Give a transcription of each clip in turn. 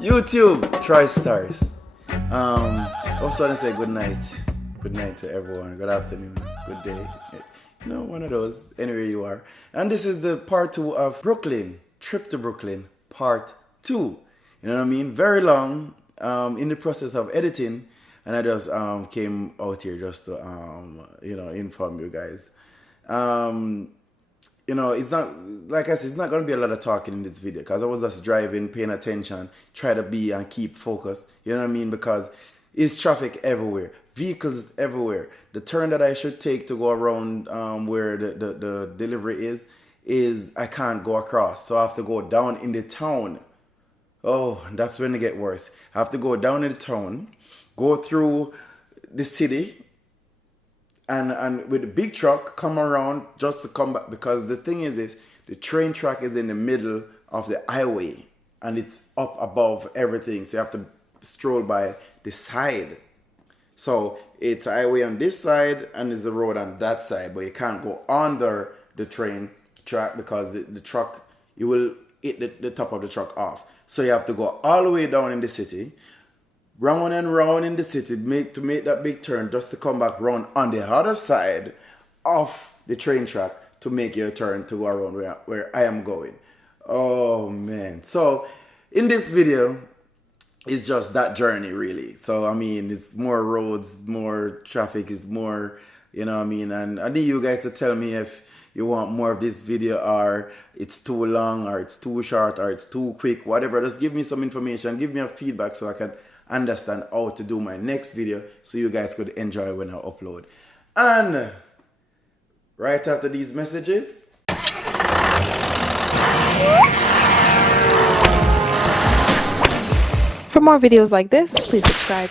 YouTube, try stars. Also want to say good night. Good night to everyone. Good afternoon. Good day. You know, one of those, anywhere you are. And this is the part 2 of Brooklyn. Trip to Brooklyn, part 2. You know what I mean? Very long, in the process of editing. And I just came out here just to, inform you guys. It's not, like I said, it's not going to be a lot of talking in this video because I was just driving, paying attention, try to be and keep focused. You know what I mean? Because it's traffic everywhere, vehicles everywhere. The turn that I should take to go around where the delivery is I can't go across. So I have to go down in the town. Oh, that's when it get worse. I have to go down in the town, go through the city, and with the big truck come around just to come back, because the thing is the train track is in the middle of the highway and it's up above everything, so you have to stroll by the side. So it's a highway on this side and there's the road on that side, but you can't go under the train track because the truck, you will hit the top of the truck off. So you have to go all the way down in the city, round and round in the city, to make that big turn, just to come back round on the other side of the train track to make your turn to go around where I am going. Oh man. So in this video, it's just that journey really. So I mean, it's more roads, more traffic, is more, you know what I mean? And I need you guys to tell me if you want more of this video, or it's too long, or it's too short, or it's too quick, whatever. Just give me some information, give me a feedback so I can understand how to do my next video so you guys could enjoy when I upload. And right after these messages, for more videos like this, please subscribe.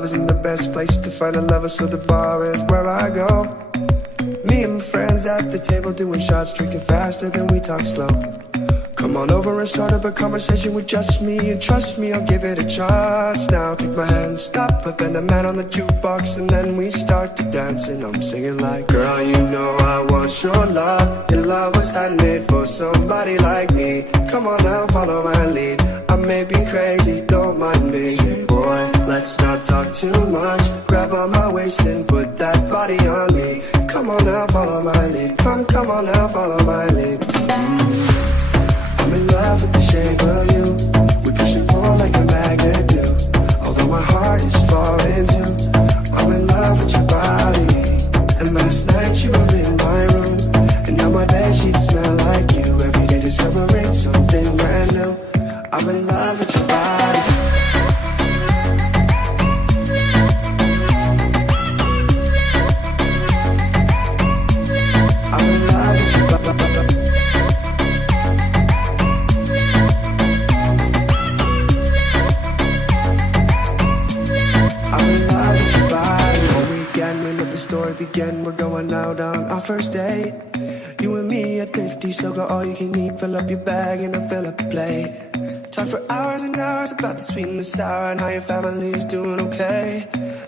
love isn't the best place to find a lover, so the bar is where I go. Me and my friends at the table doing shots, drinking faster than we talk slow. Come on over and start up a conversation with just me, and trust me, I'll give it a chance. Now take my hand, stop, put the man on the jukebox, and then we start to dance. And I'm singing like, girl, you know I want your love. Your love was handmade for somebody like me. Come on now, follow my lead. I may be crazy, don't mind me. Say, boy, let's not talk too much. Grab on my waist and put that body on me. Come on now, follow my lead. Come on now, follow my lead. I'm in love with the shape of you. We push and pull like a magnet do. Although my heart is falling too, I'm in love with your body. And last night you were in my room, and now my bedsheets smell like you. Every day discovering something brand new. I'm in love with your body. I'm in love with your body. I'm in love with your body. All weekend, we let the story begin. We're going out on our first date. You and me at Thrifty, so go all you can eat. Fill up your bag and I'll fill up a plate. Talk for hours and hours about the sweet and the sour, and how your family is doing okay.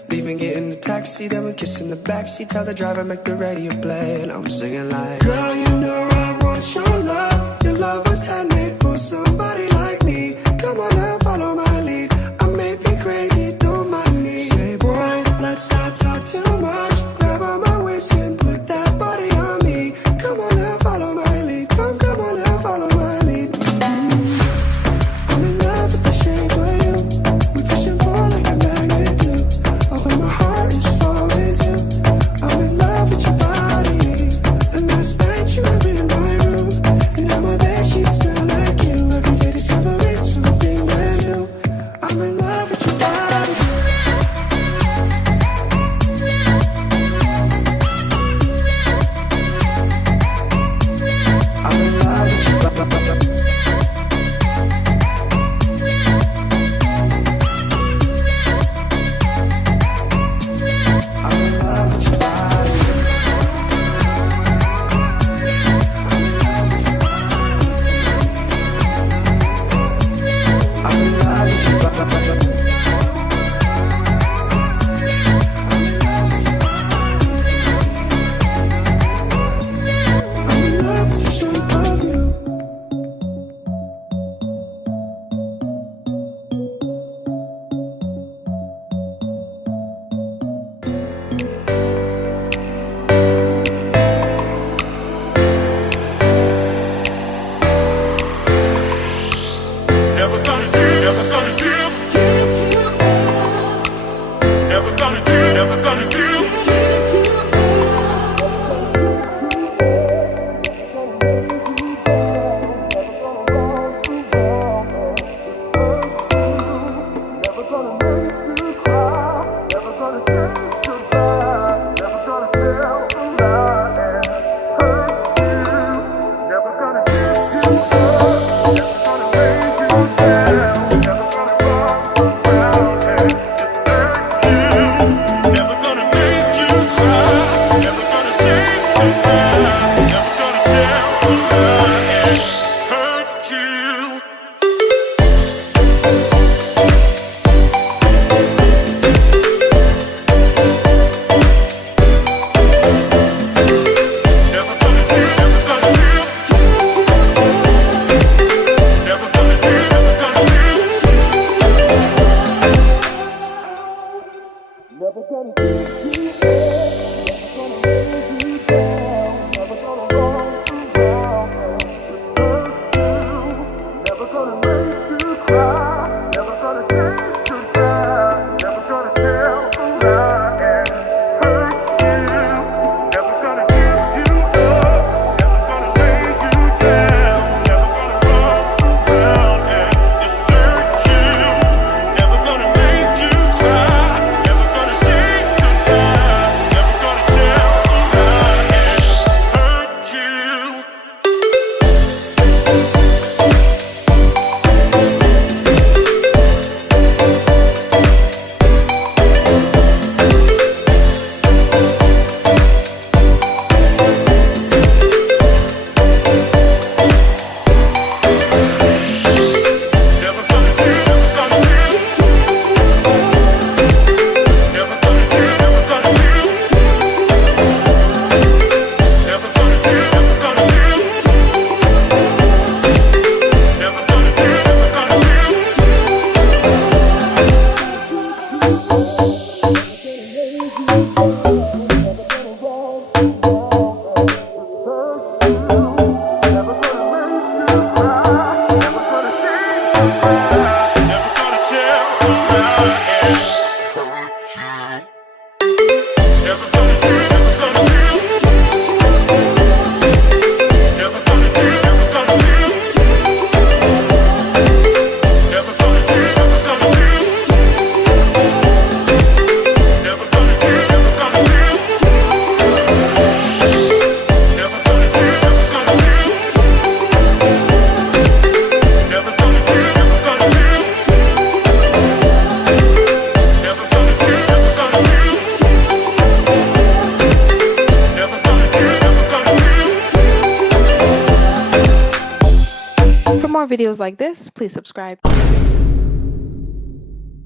Leaving, get in the taxi, then we kiss in the backseat. Tell the driver, make the radio play. And I'm singing like, girl, you know I want your love. Your love was handmade for somebody like me. Come on now, follow my lead. I may be crazy, don't mind me. Say, boy, let's not talk too much. Grab on my waist and put that body on me. Come on now, follow my lead. Come on now, follow my lead. I'm in love with the shape of you. We push and pull like a magnet do. Although my heart is falling too, I'm in love with your body. And last night you were in my room, and now my bedsheets smell like you. Every day discovering something brand new. I'm in love with your body. I'm in love with your body. I'm in love with your body. I'm in love with your body. I'm in love with the shape of you. Never gonna give, never gonna give. Never gonna give, never gonna give. Never gonna make you cry. Never gonna take you back. Never gonna tell a lie and hurt you. Never gonna give you up. Never gonna make you down. Never gonna walk around and desert you. Never gonna make you cry. Never gonna say goodbye. Never gonna tell a lie and hurt you. Never gonna give, never gonna give. Never gonna give, never gonna give. Never gonna give you up. Never gonna make you down. Never gonna wrong you wrong and desert more videos like this, please subscribe.